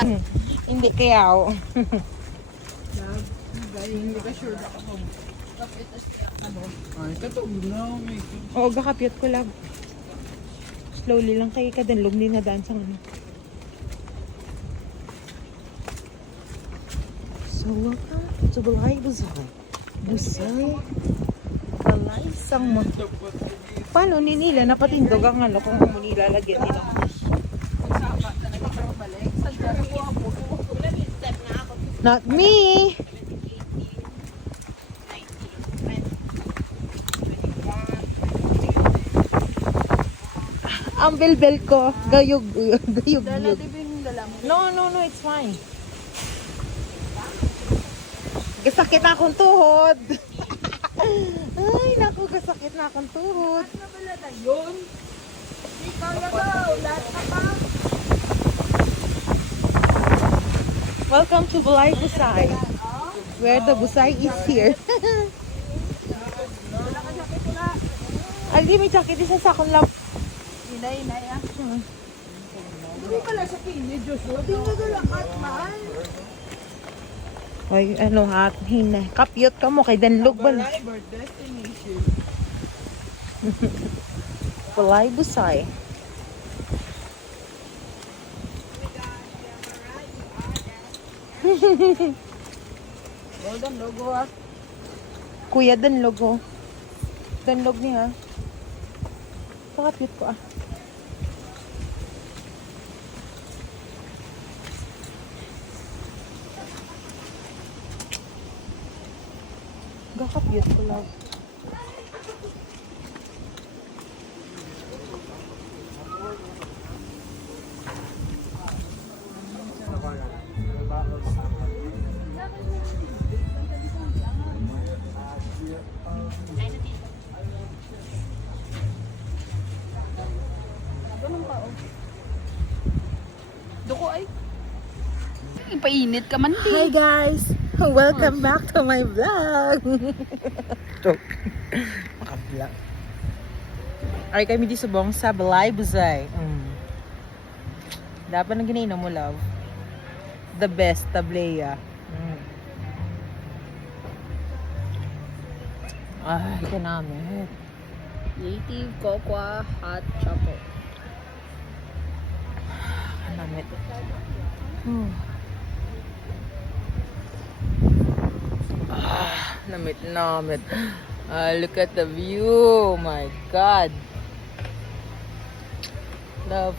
Hindi kaya ako. Hindi ka sure na ako. Ay, katog na. Oo, gakapyat ko lang. Slowly lang kay kadanlog din na daan sa ano. So, welcome to Balay Busay. Busay. Balay sang mga. Paano ninila napatindog ang ano kung mo nilalagyan nila? Not me! Ang bel-bel ko, gayog. No, it's fine. Gasakit na akong tuhod. Ay, naku, gasakit na akong tuhod. Ano pala na yun? Ikaw na ba? Lahat na pa? Welcome to Balay Busay, where the Busay is here. Aldi, may jacket isa sa akong lap. Inay ah. Hindi pala sa pinid, Diyos. Hindi ka lang man. Ay, ano hat, hina. Kapyot ka mo kay Danlog ba? Balay destination. Balay Busay. Golden logo ah. Kuya Danlog oh. Danlog niya. Pakapyot ko ah. Gakapyot ko lang. Duko ay. Ipainit ka man din. Hi guys! Welcome back to my vlog! Joke. Maka-vlog. Ay kami di subong sa Balay Busay. Dapat na ginainom mo, love. The best, tablea. Ay, kanamit. Native cocoa hot chocolate. Kanamit. Namit. Look at the view. Oh my God. Love.